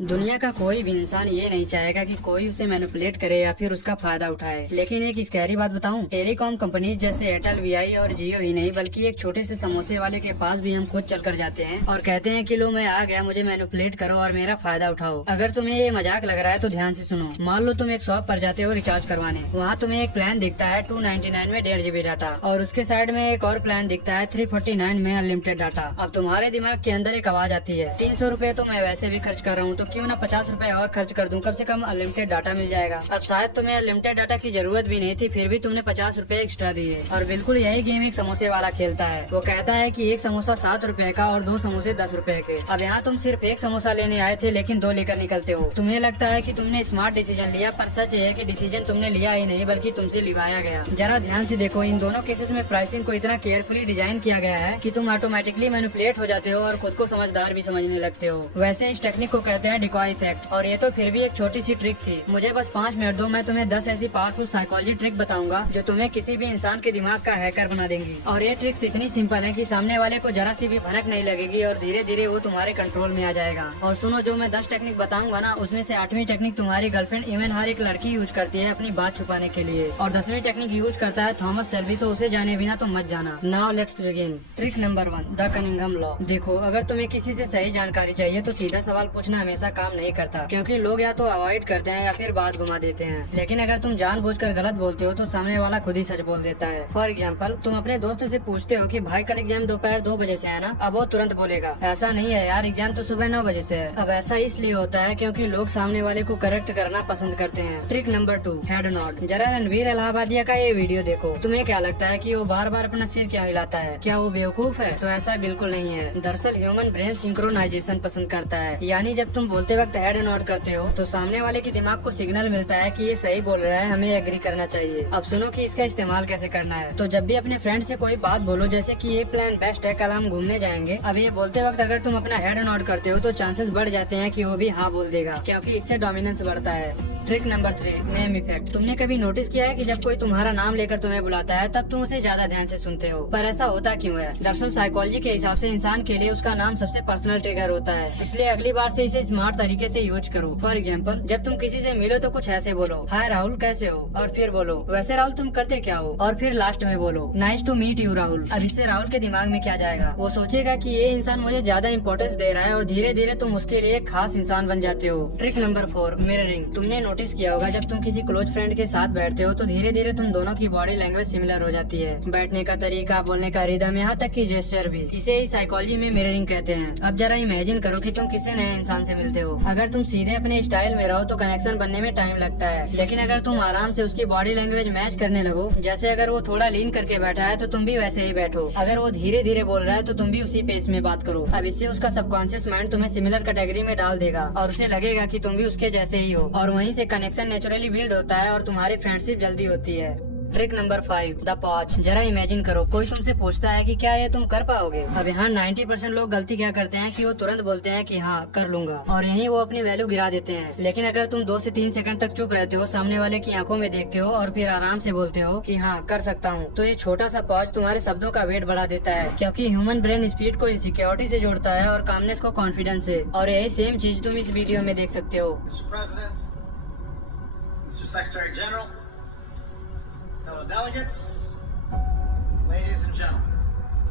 दुनिया का कोई भी इंसान ये नहीं चाहेगा कि कोई उसे मैनिपुलेट करे या फिर उसका फायदा उठाए। लेकिन एक स्कैरी बात बताऊं, टेलीकॉम कंपनी जैसे एयरटेल, वीआई और जियो ही नहीं बल्कि एक छोटे से समोसे वाले के पास भी हम खुद चल कर जाते हैं और कहते हैं कि लो मैं आ गया, मुझे मैनिपुलेट करो और मेरा फायदा उठाओ। अगर तुम्हें ये मजाक लग रहा है तो ध्यान से सुनो। मान लो तुम एक शॉप पर जाते हो रिचार्ज करवाने, वहाँ तुम्हें एक प्लान दिखता है 299 में 1.5 GB डाटा और उसके साइड में एक और प्लान दिखता है 349 में अनलिमिटेड डाटा। अब तुम्हारे दिमाग के अंदर एक आवाज आती है, 300 रूपए तो मैं वैसे भी खर्च कर रहा हूँ, तो क्यों ना 50 रूपए और खर्च कर दूं, कम से कम अनलिमिटेड डाटा मिल जाएगा। अब शायद तुम्हें अनलिमिटेड डाटा की जरूरत भी नहीं थी, फिर भी तुमने 50 रूपए एक्स्ट्रा दिए। और बिल्कुल यही गेम एक समोसे वाला खेलता है। वो कहता है कि एक समोसा 7 रूपए का और 2 समोसे 10 रूपए के। अब यहाँ तुम सिर्फ एक समोसा लेने आए थे लेकिन 2 लेकर निकलते हो। तुम्हें लगता है कि तुमने स्मार्ट डिसीजन लिया, पर सच ये है कि डिसीजन तुमने लिया ही नहीं बल्कि तुमसे लिवाया गया। जरा ध्यान से देखो, इन दोनों केसेस में प्राइसिंग को इतना केयरफुली डिजाइन किया गया है कि तुम ऑटोमेटिकली मैनिपुलेट हो जाते हो और खुद को समझदार भी समझने लगते हो। वैसे इस टेक्निक को कहते हैं डिकॉय इफेक्ट, और ये तो फिर भी एक छोटी सी ट्रिक थी। मुझे बस 5 मिनट दो, मैं तुम्हें 10 ऐसी पावरफुल साइकोलॉजी ट्रिक बताऊंगा जो तुम्हें किसी भी इंसान के दिमाग का हैकर बना देंगी। और ये ट्रिक्स इतनी सिंपल है कि सामने वाले को जरा सी भी भनक नहीं लगेगी और धीरे धीरे वो तुम्हारे कंट्रोल में आ जाएगा। और सुनो, जो मैं 10 टेक्निक बताऊंगा ना, उसमें से 8वीं टेक्निक तुम्हारी गर्लफ्रेंड इवन हर एक लड़की यूज करती है अपनी बात छुपाने के लिए, और 10वीं टेक्निक यूज करता है थॉमस शेल्बी, तो उसे जाने बिना तो मत जाना। Now let's begin. Trick number 1, the Cunningham law. देखो, अगर तुम्हें किसी से सही जानकारी चाहिए तो सीधा सवाल पूछना हमेशा काम नहीं करता, क्योंकि लोग या तो अवॉइड करते हैं या फिर बात घुमा देते हैं। लेकिन अगर तुम जानबूझकर गलत बोलते हो तो सामने वाला खुद ही सच बोल देता है। फॉर एग्जाम्पल, तुम अपने दोस्त से पूछते हो कि भाई कल एग्जाम दोपहर 2 बजे से है ना, अब वो तुरंत बोलेगा ऐसा नहीं है यार, एग्जाम तो सुबह 9 बजे से है। अब ऐसा इसलिए होता है क्योंकि लोग सामने वाले को करेक्ट करना पसंद करते हैं। Trick number 2, head nod. जरा रणवीर इलाहाबादिया का ये वीडियो देखो। तुम्हें क्या लगता है कि वो बार बार अपना सिर क्या हिलाता है? क्या वो बेवकूफ है? तो ऐसा बिल्कुल नहीं है। दरअसल ह्यूमन ब्रेन सिंक्रोनाइजेशन पसंद करता है, यानी जब तुम बोलते वक्त हेड नॉड करते हो तो सामने वाले के दिमाग को सिग्नल मिलता है कि ये सही बोल रहा है, हमें एग्री करना चाहिए। अब सुनो कि इसका इस्तेमाल कैसे करना है। तो जब भी अपने फ्रेंड से कोई बात बोलो, जैसे कि ये प्लान बेस्ट है, कल हम घूमने जाएंगे, अब ये बोलते वक्त अगर तुम अपना हेड नॉड करते हो तो चांसेस बढ़ जाते हैं कि वो भी हाँ बोल देगा, क्योंकि इससे डोमिनेंस बढ़ता है। Trick number 3, name effect. तुमने कभी नोटिस किया है कि जब कोई तुम्हारा नाम लेकर तुम्हें बुलाता है तब तुम उसे ज्यादा ध्यान से सुनते हो, पर ऐसा होता क्यों है? दरअसल साइकोलॉजी के हिसाब से इंसान के लिए उसका नाम सबसे पर्सनल ट्रिगर होता है, इसलिए अगली बार से इसे स्मार्ट तरीके से यूज करो। फॉर एग्जाम्पल, जब तुम किसी से मिलो तो कुछ ऐसे बोलो, हाय राहुल कैसे हो, और फिर बोलो वैसे राहुल तुम करते क्या हो, और फिर लास्ट में बोलो nice to meet you Rahul. अब इससे राहुल के दिमाग में क्या जाएगा? वो सोचेगा कि ये इंसान मुझे ज्यादा इंपॉर्टेंस दे रहा है और धीरे धीरे तुम उसके लिए एक खास इंसान बन जाते हो। Trick number 4, mirroring. तुमने नोटिस किया होगा जब तुम किसी क्लोज फ्रेंड के साथ बैठते हो तो धीरे धीरे तुम दोनों की बॉडी लैंग्वेज सिमिलर हो जाती है, बैठने का तरीका, बोलने का रिदम, यहाँ तक कि जेस्चर भी। इसे ही साइकोलॉजी में मिररिंग कहते हैं। अब जरा इमेजिन करो कि तुम किसी नए इंसान से मिलते हो। अगर तुम सीधे अपने स्टाइल में रहो तो कनेक्शन बनने में टाइम लगता है, लेकिन अगर तुम आराम से उसकी बॉडी लैंग्वेज मैच करने लगो, जैसे अगर वो थोड़ा लीन करके बैठा है तो तुम भी वैसे ही बैठो, अगर वो धीरे धीरे बोल रहा है तो तुम भी उसी पेस में बात करो। अब इससे उसका सबकॉन्शियस माइंड तुम्हें सिमिलर कैटेगरी में डाल देगा और उसे लगेगा कि तुम भी उसके जैसे ही हो, और वहीं से कनेक्शन नेचुरली बिल्ड होता है और तुम्हारी फ्रेंडशिप जल्दी होती है। Trick number 5, the pause. जरा इमेजिन करो कोई तुमसे पूछता है कि क्या ये तुम कर पाओगे। अब यहाँ 90% लोग गलती क्या करते हैं कि वो तुरंत बोलते हैं कि हाँ कर लूंगा, और यहीं वो अपनी वैल्यू गिरा देते हैं। लेकिन अगर तुम 2 से 3 सेकंड तक चुप रहते हो, सामने वाले की आंखों में देखते हो और फिर आराम से बोलते हो कि हाँ कर सकता हूँ, तो ये छोटा सा पॉज तुम्हारे शब्दों का वेट बढ़ा देता है, क्योंकि ह्यूमन ब्रेन स्पीड को इनसिक्योरिटी से जोड़ता है और कामनेस को कॉन्फिडेंस से। और यही सेम चीज तुम इस वीडियो में देख सकते हो। Fellow delegates, ladies and gentlemen.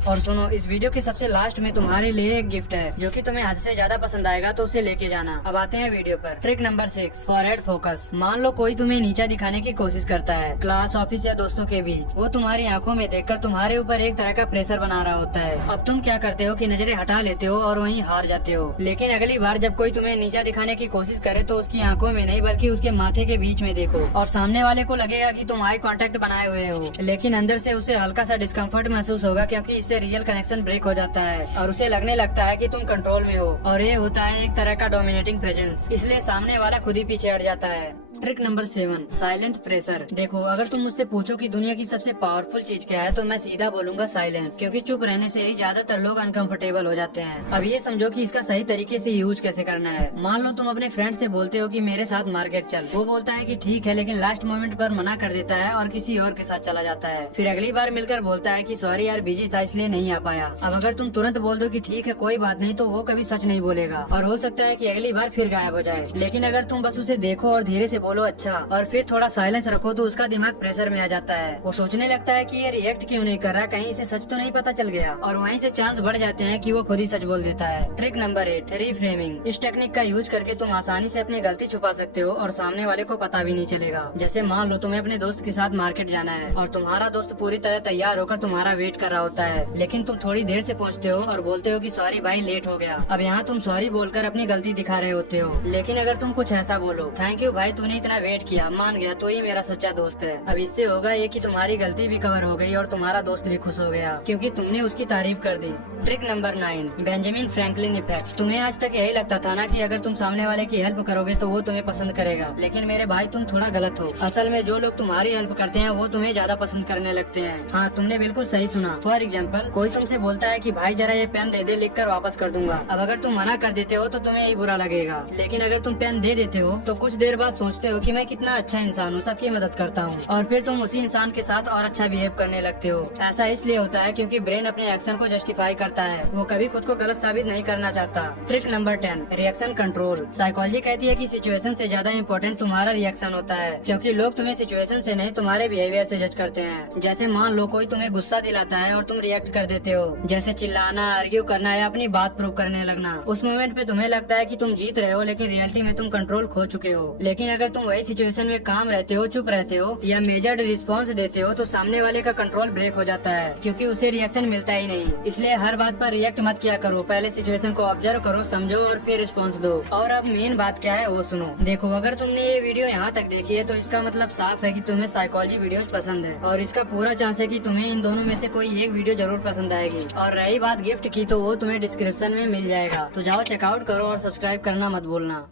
और सुनो, इस वीडियो के सबसे लास्ट में तुम्हारे लिए एक गिफ्ट है जो कि तुम्हें हद से ज्यादा पसंद आएगा, तो उसे लेके जाना। अब आते हैं वीडियो पर। Trick number 6, forehead focus. मान लो कोई तुम्हें नीचा दिखाने की कोशिश करता है, क्लास, ऑफिस या दोस्तों के बीच। वो तुम्हारी आंखों में देखकर तुम्हारे ऊपर एक तरह का प्रेशर बना रहा होता है। अब तुम क्या करते हो कि नजरें हटा लेते हो और वहीं हार जाते हो। लेकिन अगली बार जब कोई तुम्हें नीचा दिखाने की कोशिश करे तो उसकी आंखों में नहीं बल्कि उसके माथे के बीच में देखो, और सामने वाले को लगेगा कि तुम आई कांटेक्ट बनाए हुए हो, लेकिन अंदर से उसे हल्का सा डिस्कम्फर्ट महसूस होगा, क्योंकि इससे रियल कनेक्शन ब्रेक हो जाता है और उसे लगने लगता है कि तुम कंट्रोल में हो, और ये होता है एक तरह का डोमिनेटिंग प्रेजेंस, इसलिए सामने वाला खुद ही पीछे हट जाता है। Trick number 7, silent pressure. देखो, अगर तुम मुझसे पूछो कि दुनिया की सबसे पावरफुल चीज क्या है तो मैं सीधा बोलूंगा साइलेंस, क्योंकि चुप रहने से ही ज्यादातर लोग अनकंफर्टेबल हो जाते हैं। अब ये समझो कि इसका सही तरीके से यूज कैसे करना है। मान लो तुम अपने फ्रेंड से बोलते हो कि मेरे साथ मार्केट चल, वो बोलता है कि ठीक है, लेकिन लास्ट मोमेंट पर मना कर देता है और किसी और के साथ चला जाता है। फिर अगली बार मिलकर बोलता है कि सॉरी यार बिजी था इसलिए इसलिए नहीं आ पाया। अब अगर तुम तुरंत बोल दो कि ठीक है कोई बात नहीं, तो वो कभी सच नहीं बोलेगा और हो सकता है कि अगली बार फिर गायब हो जाए। लेकिन अगर तुम बस उसे देखो और धीरे से बोलो अच्छा, और फिर थोड़ा साइलेंस रखो, तो उसका दिमाग प्रेशर में आ जाता है। वो सोचने लगता है कि ये रिएक्ट क्यों नहीं कर रहा, कहीं इसे सच तो नहीं पता चल गया, और वहीं से चांस बढ़ जाते हैं कि वो खुद ही सच बोल देता है। Trick number 8, reframing. इस टेक्निक का यूज करके तुम आसानी से अपनी गलती छुपा सकते हो और सामने वाले को पता भी नहीं चलेगा। जैसे मान लो तुम्हें अपने दोस्त के साथ मार्केट जाना है और तुम्हारा दोस्त पूरी तरह तैयार होकर तुम्हारा वेट कर रहा होता है, लेकिन तुम थोड़ी देर से पहुंचते हो और बोलते हो कि सॉरी भाई लेट हो गया। अब यहाँ तुम सॉरी बोलकर अपनी गलती दिखा रहे होते हो, लेकिन अगर तुम कुछ ऐसा बोलो, थैंक यू भाई तूने इतना वेट किया, मान गया, तो ही मेरा सच्चा दोस्त है। अब इससे होगा ये कि तुम्हारी गलती भी कवर हो गई और तुम्हारा दोस्त भी खुश हो गया क्योंकि तुमने उसकी तारीफ कर दी। Trick number 9, Benjamin Franklin effect. तुम्हें आज तक यही लगता था ना कि अगर तुम सामने वाले की हेल्प करोगे तो वो तुम्हें पसंद करेगा, लेकिन मेरे भाई तुम थोड़ा गलत हो। असल में जो लोग तुम्हारी हेल्प करते हैं वो तुम्हें ज्यादा पसंद करने लगते हैं। हाँ तुमने बिल्कुल सही सुना। फॉर एग्जाम्पल, कोई तुमसे बोलता है कि भाई जरा ये पेन दे दे, लिख कर वापस कर दूंगा। अब अगर तुम मना कर देते हो तो तुम्हें ही बुरा लगेगा, लेकिन अगर तुम पेन दे देते हो तो कुछ देर बाद सोचते हो कि मैं कितना अच्छा इंसान हूँ, सबकी मदद करता हूँ, और फिर तुम उसी इंसान के साथ और अच्छा बिहेव करने लगते हो। ऐसा इसलिए होता है क्योंकि ब्रेन अपने एक्शन को जस्टिफाई करता है, वो कभी खुद को गलत साबित नहीं करना चाहता। Trick number 10, reaction control. Psychology कहती है कि सिचुएशन से ज्यादा इम्पोर्टेंट तुम्हारा रिएक्शन होता है, क्योंकि लोग तुम्हें सिचुएशन से नहीं तुम्हारे बिहेवियर से जज करते हैं। जैसे मान लो कोई तुम्हें गुस्सा दिलाता है और तुम रिएक्ट कर देते हो, जैसे चिल्लाना, आर्ग्यू करना या अपनी बात प्रूव करने लगना। उस मोमेंट पे तुम्हें लगता है कि तुम जीत रहे हो, लेकिन रियलिटी में तुम कंट्रोल खो चुके हो। लेकिन अगर तुम वही सिचुएशन में काम रहते हो, चुप रहते हो या मेजर्ड रिस्पॉन्स देते हो, तो सामने वाले का कंट्रोल ब्रेक हो जाता है, क्योंकि उसे रिएक्शन मिलता ही नहीं। इसलिए हर बात पर रिएक्ट मत किया करो, पहले सिचुएशन को ऑब्जर्व करो, समझो और फिर रिस्पॉन्स दो। और अब मेन बात क्या है वो सुनो। देखो, अगर तुमने ये वीडियो यहाँ तक देखी है तो इसका मतलब साफ है कि तुम्हें साइकोलॉजी वीडियोस पसंद है, और इसका पूरा चांस है कि तुम्हें इन दोनों में से कोई एक वीडियो जरूर पसंद आएगी। और रही बात गिफ्ट की, तो वो तुम्हें डिस्क्रिप्शन में मिल जाएगा, तो जाओ चेकआउट करो और सब्सक्राइब करना मत भूलना।